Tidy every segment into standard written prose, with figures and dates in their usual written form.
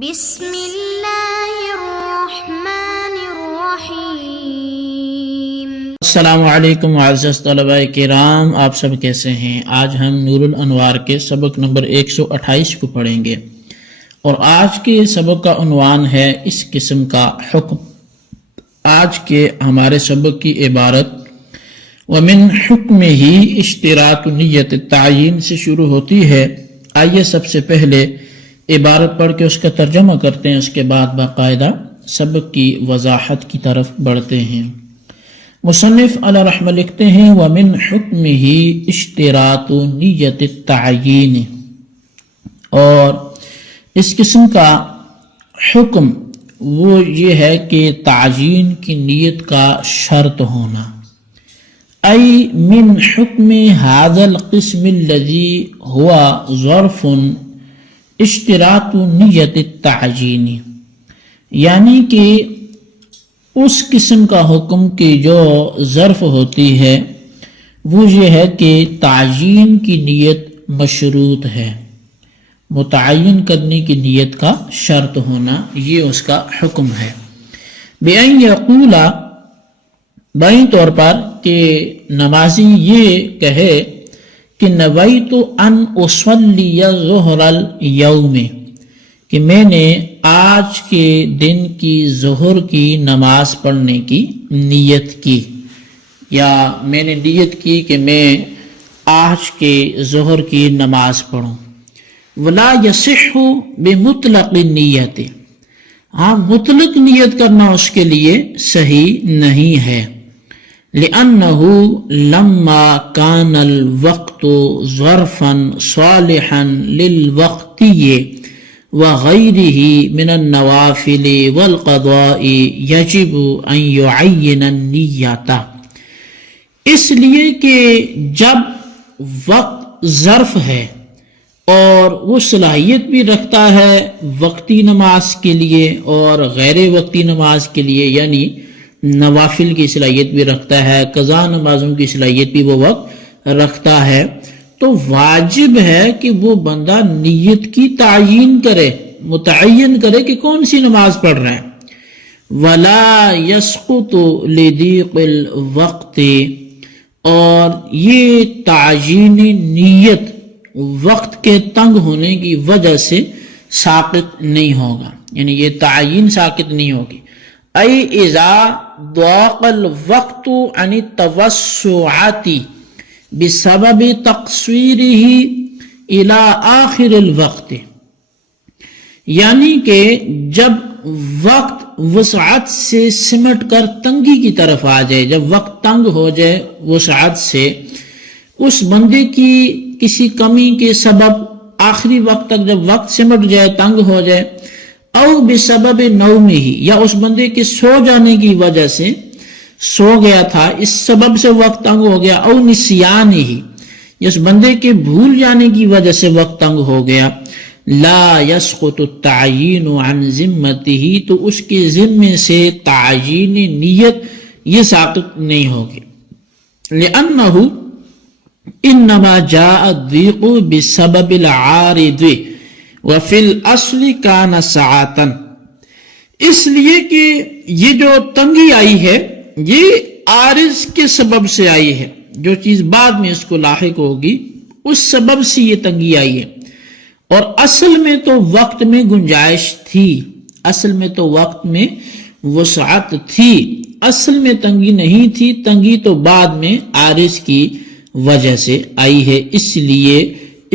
بسم اللہ الرحمن الرحیم۔ السلام علیکم معزز طلباء کرام، آپ سب کیسے ہیں؟ آج ہم نور الانوار کے سبق نمبر 128 کو پڑھیں گے، اور آج کے سبق کا عنوان ہے اس قسم کا حکم۔ آج کے ہمارے سبق کی عبارت وَمِنْ حُکْمِهِ اشتراط نیت التعیین سے شروع ہوتی ہے۔ آئیے سب سے پہلے عبارت پڑھ کے اس کا ترجمہ کرتے ہیں، اس کے بعد باقاعدہ سبق کی وضاحت کی طرف بڑھتے ہیں۔ مصنف علیہ رحمہ لکھتے ہیں وَمِنْ حُکْمِهِ اشتراط نیت التعیین، اور اس قسم کا حکم وہ یہ ہے کہ تعیین کی نیت کا شرط ہونا۔ ای من حکم هذا القسم الذي هو ظرف اشتراط نیت التعیین، یعنی کہ اس قسم کا حکم کی جو ظرف ہوتی ہے وہ یہ ہے کہ تعیین کی نیت مشروط ہے، متعین کرنے کی نیت کا شرط ہونا، یہ اس کا حکم ہے۔ بِأَن يَقُولَ، بائیں طور پر کہ نمازی یہ کہے کہ نویت ان اصلی ظہر اليوم، کہ میں نے آج کے دن کی ظہر کی نماز پڑھنے کی نیت کی، یا میں نے نیت کی کہ میں آج کے ظہر کی نماز پڑھوں۔ ولا یصح بمطلق النیت، ہاں مطلق نیت کرنا اس کے لیے صحیح نہیں ہے۔ لأنه لما كان الوقت ظرفا صالحا للوقتي وغيره من النوافل والقضاء يجب أن يعين النية، اس لیے کہ جب وقت ظرف ہے اور وہ صلاحیت بھی رکھتا ہے وقتی نماز کے لیے اور غیر وقتی نماز کے لیے، یعنی نوافل کی صلاحیت بھی رکھتا ہے، قضا نمازوں کی صلاحیت بھی وہ وقت رکھتا ہے، تو واجب ہے کہ وہ بندہ نیت کی تعیین کرے، متعین کرے کہ کون سی نماز پڑھ رہا ہے۔ وَلَا يَسْقُطُ لِضِيقِ الْوَقْتِ، اور یہ تعیین نیت وقت کے تنگ ہونے کی وجہ سے ساقط نہیں ہوگا، یعنی یہ تعیین ساقط نہیں ہوگی۔ ای اذا ضاق الوقت عن التوسعات بسبب تقصیرہ الى آخر الوقت، یعنی کہ جب وقت وسعت سے سمٹ کر تنگی کی طرف آ جائے، جب وقت تنگ ہو جائے وسعت سے، اس بندے کی کسی کمی کے سبب آخری وقت تک جب وقت سمٹ جائے، تنگ ہو جائے، او بسبب نومہ، یا اس بندے کے سو جانے کی وجہ سے سو گیا تھا، اس سبب سے وقت تنگ ہو گیا، او نسیانہ، یا اس بندے کے بھول جانے کی وجہ سے وقت تنگ ہو گیا، لا یسقط التعیین عن ذمتہ، تو اس کے ذمے سے تعیین نیت یہ ساقط نہیں ہوگی۔ لأنہ انما جاء الضیق بسبب العارض وفی الاصل کان ساعتن، اس لیے کہ یہ جو تنگی آئی ہے یہ عارض کے سبب سے آئی ہے، جو چیز بعد میں اس کو لاحق ہوگی اس سبب سے یہ تنگی آئی ہے، اور اصل میں تو وقت میں گنجائش تھی، اصل میں تو وقت میں وسعت تھی، اصل میں تنگی نہیں تھی، تنگی تو بعد میں عارض کی وجہ سے آئی ہے، اس لیے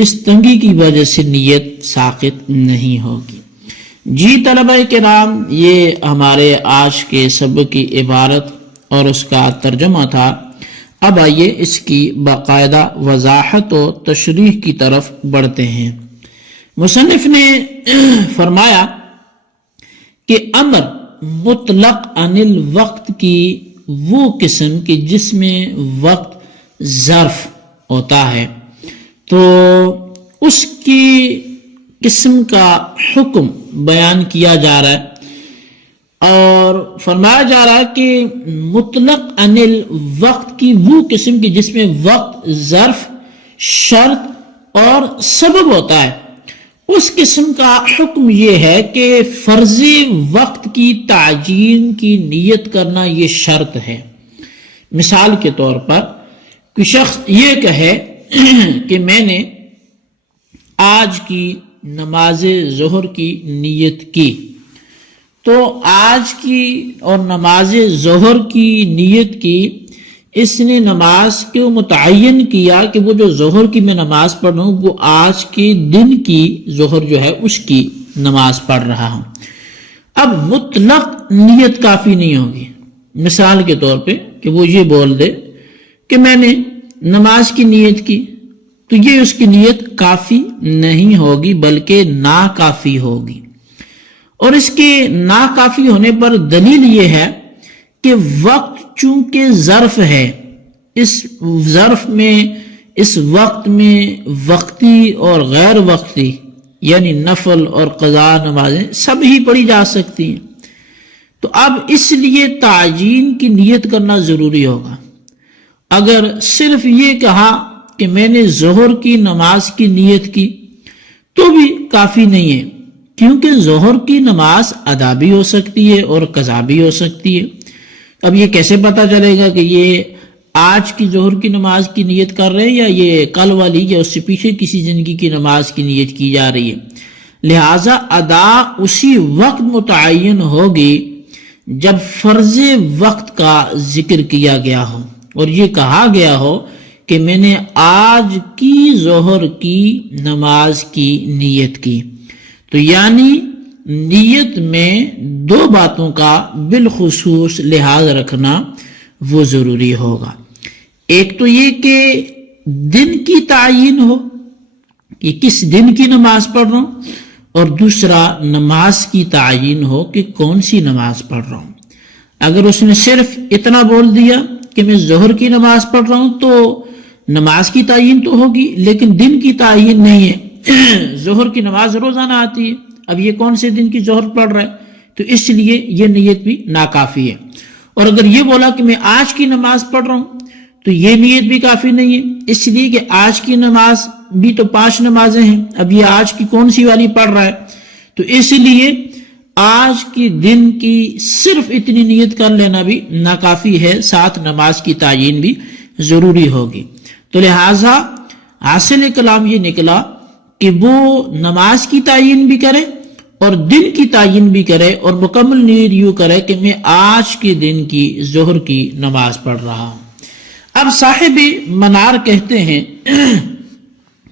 اس تنگی کی وجہ سے نیت ساقط نہیں ہوگی۔ جی طلبہ کرام، یہ ہمارے آج کے سبق کی عبارت اور اس کا ترجمہ تھا۔ اب آئیے اس کی باقاعدہ وضاحت و تشریح کی طرف بڑھتے ہیں۔ مصنف نے فرمایا کہ امر مطلق عن الوقت کی وہ قسم کی جس میں وقت ظرف ہوتا ہے، تو اس کی قسم کا حکم بیان کیا جا رہا ہے، اور فرمایا جا رہا ہے کہ مطلق عن الوقت کی وہ قسم کی جس میں وقت ظرف شرط اور سبب ہوتا ہے، اس قسم کا حکم یہ ہے کہ فرض وقت کی تعجین کی نیت کرنا یہ شرط ہے۔ مثال کے طور پر کوئی شخص یہ کہے کہ میں نے آج کی نماز ظہر کی نیت کی، تو آج کی اور نماز ظہر کی نیت کی، اس نے نماز کو متعین کیا کہ وہ جو ظہر کی میں نماز پڑھ رہا ہوں وہ آج کے دن کی ظہر جو ہے اس کی نماز پڑھ رہا ہوں۔ اب مطلق نیت کافی نہیں ہوگی۔ مثال کے طور پہ کہ وہ یہ بول دے کہ میں نے نماز کی نیت کی، تو یہ اس کی نیت کافی نہیں ہوگی بلکہ ناکافی ہوگی۔ اور اس کے ناکافی ہونے پر دلیل یہ ہے کہ وقت چونکہ ظرف ہے، اس ظرف میں اس وقت میں وقتی اور غیر وقتی یعنی نفل اور قضا نمازیں سب ہی پڑھی جا سکتی ہیں، تو اب اس لیے تعجین کی نیت کرنا ضروری ہوگا۔ اگر صرف یہ کہا کہ میں نے ظہر کی نماز کی نیت کی تو بھی کافی نہیں ہے، کیونکہ ظہر کی نماز ادا بھی ہو سکتی ہے اور قضا بھی ہو سکتی ہے۔ اب یہ کیسے پتا چلے گا کہ یہ آج کی ظہر کی نماز کی نیت کر رہے ہیں یا یہ کل والی یا اس سے پیچھے کسی زندگی کی نماز کی نیت کی جا رہی ہے؟ لہٰذا ادا اسی وقت متعین ہوگی جب فرض وقت کا ذکر کیا گیا ہو اور یہ کہا گیا ہو کہ میں نے آج کی ظہر کی نماز کی نیت کی، تو یعنی نیت میں دو باتوں کا بالخصوص لحاظ رکھنا وہ ضروری ہوگا۔ ایک تو یہ کہ دن کی تعین ہو کہ کس دن کی نماز پڑھ رہا ہوں، اور دوسرا نماز کی تعین ہو کہ کون سی نماز پڑھ رہا ہوں۔ اگر اس نے صرف اتنا بول دیا کہ میں ظہر کی نماز پڑھ رہا ہوں تو نماز کی تعین تو ہوگی لیکن دن کی تعین نہیں ہے۔ ظہر کی نماز روزانہ آتی ہے، اب یہ کون سے دن کی ظہر پڑھ رہا ہے، تو اس لیے یہ نیت بھی ناکافی ہے۔ اور اگر یہ بولا کہ میں آج کی نماز پڑھ رہا ہوں تو یہ نیت بھی کافی نہیں ہے، اس لیے کہ آج کی نماز بھی تو 5 نمازیں ہیں، اب یہ آج کی کون سی والی پڑھ رہا ہے، تو اس لیے آج کی دن کی صرف اتنی نیت کر لینا بھی ناکافی ہے، ساتھ نماز کی تعین بھی ضروری ہوگی۔ تو لہٰذا حاصل کلام یہ نکلا کہ وہ نماز کی تعین بھی کرے اور دن کی تعین بھی کرے اور مکمل نیت یوں کرے کہ میں آج کے دن کی ظہر کی نماز پڑھ رہا ہوں۔ اب صاحب منار کہتے ہیں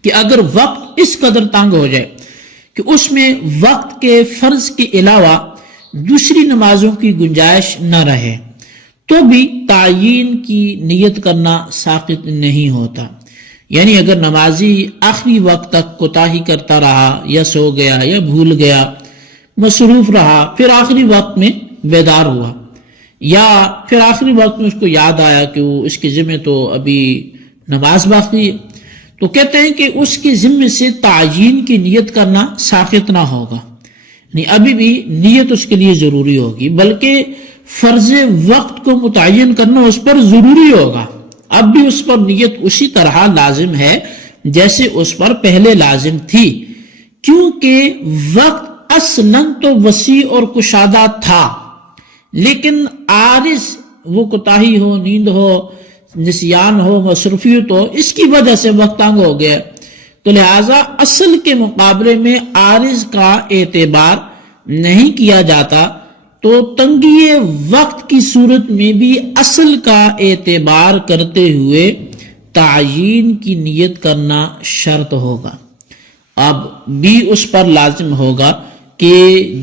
کہ اگر وقت اس قدر تنگ ہو جائے کہ اس میں وقت کے فرض کے علاوہ دوسری نمازوں کی گنجائش نہ رہے تو بھی تعین کی نیت کرنا ساقط نہیں ہوتا۔ یعنی اگر نمازی آخری وقت تک کوتاہی کرتا رہا یا سو گیا یا بھول گیا، مصروف رہا، پھر آخری وقت میں بیدار ہوا یا پھر آخری وقت میں اس کو یاد آیا کہ وہ اس کے ذمہ تو ابھی نماز باقی ہے، تو کہتے ہیں کہ اس کے ذمہ سے تعجین کی نیت کرنا ساقط نہ ہوگا، یعنی ابھی بھی نیت اس کے لیے ضروری ہوگی، بلکہ فرض وقت کو متعین کرنا اس پر ضروری ہوگا۔ اب بھی اس پر نیت اسی طرح لازم ہے جیسے اس پر پہلے لازم تھی، کیونکہ وقت اصلاً تو وسیع اور کشادہ تھا، لیکن عارض وہ کوتاہی ہو، نیند ہو، نسیان ہو، مصروفیت ہو، اس کی وجہ سے وقت تنگ ہو گیا، تو لہٰذا اصل کے مقابلے میں عارض کا اعتبار نہیں کیا جاتا، تو تنگی وقت کی صورت میں بھی اصل کا اعتبار کرتے ہوئے تعیین کی نیت کرنا شرط ہوگا۔ اب بھی اس پر لازم ہوگا کہ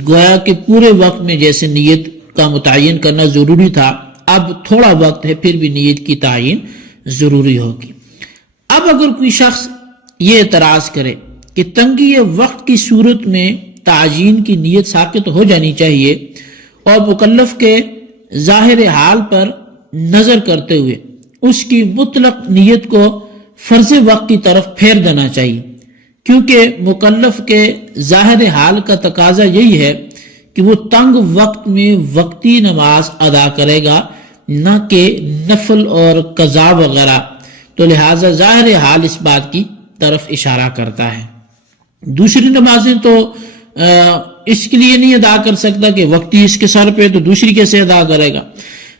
گویا کہ پورے وقت میں جیسے نیت کا متعین کرنا ضروری تھا، اب تھوڑا وقت ہے پھر بھی نیت کی تعین ضروری ہوگی۔ اب اگر کوئی شخص یہ اعتراض کرے کہ تنگی وقت کی صورت میں تعیین کی نیت ساقط ہو جانی چاہیے اور مکلف کے ظاہر حال پر نظر کرتے ہوئے اس کی مطلق نیت کو فرض وقت کی طرف پھیر دینا چاہیے، کیونکہ مکلف کے ظاہر حال کا تقاضا یہی ہے کہ وہ تنگ وقت میں وقتی نماز ادا کرے گا، نہ کہ نفل اور قضا وغیرہ، تو لہٰذا ظاہر حال اس بات کی طرف اشارہ کرتا ہے۔ دوسری نمازیں تو اس کے لیے نہیں ادا کر سکتا کہ وقتی اس کے سر پہ تو دوسری کیسے ادا کرے گا،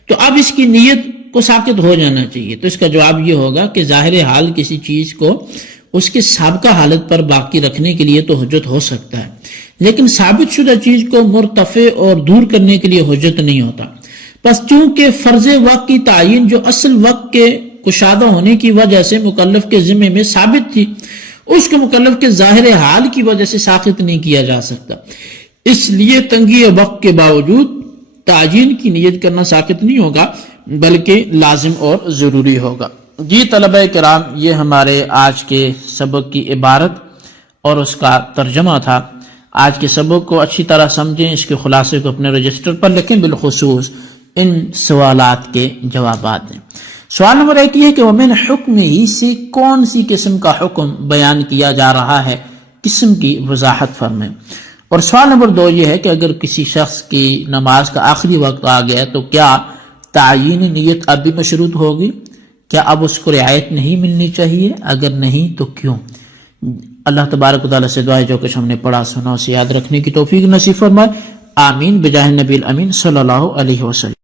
تو اب اس کی نیت کو ساقط ہو جانا چاہیے. تو اس کا جواب یہ ہوگا کہ ظاہر حال کسی چیز کو اس کے سابقہ حالت پر باقی رکھنے کے لیے تو حجت ہو سکتا ہے، لیکن ثابت شدہ چیز کو مرتفع اور دور کرنے کے لیے حجت نہیں ہوتا. پس چونکہ فرض وقت کی تعین جو اصل وقت کے کشادہ ہونے کی وجہ سے مکلف کے ذمے میں ثابت تھی، اس کو مکلف کے ظاہر حال کی وجہ سے ساقط نہیں کیا جا سکتا. اس لیے تنگی وقت کے باوجود تعین کی نیت کرنا ساقط نہیں ہوگا بلکہ لازم اور ضروری ہوگا. جی طلبہ کرام، یہ ہمارے آج کے سبق کی عبارت اور اس کا ترجمہ تھا. آج کے سبق کو اچھی طرح سمجھیں، اس کے خلاصے کو اپنے رجسٹر پر لکھیں، بالخصوص ان سوالات کے جوابات دیں. سوال نمبر 1 یہ ہے کہ ومن حکم ہی سے کون سی قسم کا حکم بیان کیا جا رہا ہے، قسم کی وضاحت فرمائیں. اور سوال نمبر 2 یہ ہے کہ اگر کسی شخص کی نماز کا آخری وقت آ گیا تو کیا تعیین نیت اب بھی مشروط ہوگی؟ کیا اب اس کو رعایت نہیں ملنی چاہیے؟ اگر نہیں تو کیوں؟ اللہ تبارک و تعالیٰ سے دعا ہے جو کچھ ہم نے پڑھا سنا اسے یاد رکھنے کی توفیق نصیب فرمائے. آمین بجاہ نبی الامین صلی اللہ علیہ وسلم.